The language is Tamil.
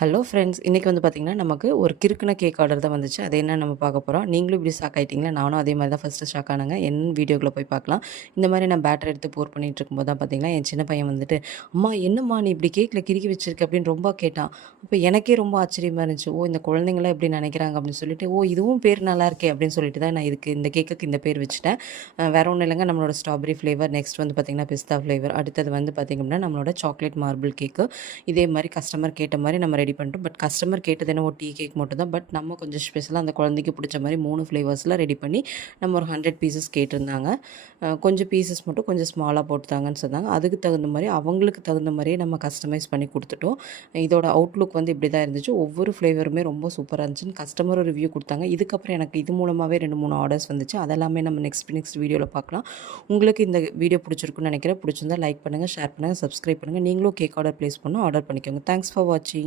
ஹலோ ஃப்ரெண்ட்ஸ், இன்றைக்கி வந்து பார்த்திங்கன்னா நமக்கு ஒரு கிறுக்குன கேக் ஆர்டர் தான் வந்துச்சு. அது என்னன்னு நம்ம பார்க்க போகிறோம். நீங்களும் இப்படி ஷாக் ஆகிட்டிங்களா? நானும் அதே மாதிரி தான் ஃபஸ்ட்டு ஷாக் ஆனேங்க. என்ன வீடியோக்குள்ளே போய் பார்க்கலாம். இந்த மாதிரி நான் பேட்டர் எடுத்து போர் பண்ணிகிட்டு இருக்கும்போது தான் பார்த்திங்கன்னா என் சின்ன பையன் வந்துட்டு, அம்மா என்னம்மா நீ இப்படி கேக்கில் கிறுக்கி வச்சிருக்க அப்படின்னு ரொம்ப கேட்டான். அப்போ எனக்கே ரொம்ப ஆச்சரியமாக இருந்துச்சு. ஓ, இந்த குழந்தைங்களாம் எப்படி நினைக்கிறாங்க அப்படின்னு சொல்லிட்டு, ஓ இதுவும் பேர் நல்லா இருக்கே அப்படின்னு சொல்லிட்டு தான் நான் இந்த கேக்குக்கு இந்த பேர் வச்சுட்டேன். வேறு ஒன்றும் இல்லைங்க, நம்மளோட ஸ்ட்ராபெரி ஃப்ளேவர், நெக்ஸ்ட் வந்து பார்த்திங்கன்னா பிஸ்தா ஃப்ளேவர், அடுத்தது வந்து பார்த்திங்கன்னா நம்மளோட சாக்லேட் மார்பிள் கேக்கு. இதே மாதிரி கஸ்டமர் கேட்ட மாதிரி நம்ம ரெடி பண்ணிட்டோம். பட் கஸ்டமர் கேட்டது என்னவோ டீ கேக் மட்டும் தான். பட் நம்ம கொஞ்சம் ஸ்பெஷலாக அந்த குழந்தைக்கு பிடிச்ச மாதிரி 3 ஃப்ளேவர்ஸில் ரெடி பண்ணி நம்ம ஒரு 100 பீசஸ் கேட்டிருந்தாங்க. கொஞ்சம் பீசஸ் மட்டும் கொஞ்சம் ஸ்மாலாக போட்டுத்தாங்கன்னு சொன்னாங்க. அதுக்கு தகுந்த மாதிரி அவங்களுக்கு தகுந்த மாதிரியே நம்ம கஸ்டமைஸ் பண்ணி கொடுத்துட்டோம். இதோட அவுட்லுக் வந்து இப்படி தான் இருந்துச்சு. ஒவ்வொரு ஃப்ளேவருமே ரொம்ப சூப்பராக இருந்துச்சுன்னு கஸ்டமரும் ரிவ்யூ கொடுத்தாங்க. இதுக்கப்புறம் எனக்கு இது மூலமாகவே 2-3 ஆர்டர்ஸ் வந்துச்சு. அதெல்லாமே நம்ம நெக்ஸ்ட் வீடியோவில் பார்க்கலாம். உங்களுக்கு இந்த வீடியோ பிடிச்சிருக்குன்னு நினைக்கிறேன். பிடிச்சிருந்தா லைக் பண்ணுங்கள், ஷேர் பண்ணுங்கள், சப்ஸ்கிரைப் பண்ணுங்கள். நீங்களும் கேக் ஆர்டர் ப்ளேஸ் பண்ணணும், ஆர்டர் பண்ணிக்கோங்க. தேங்க்ஸ் ஃபார் வாட்சிங்.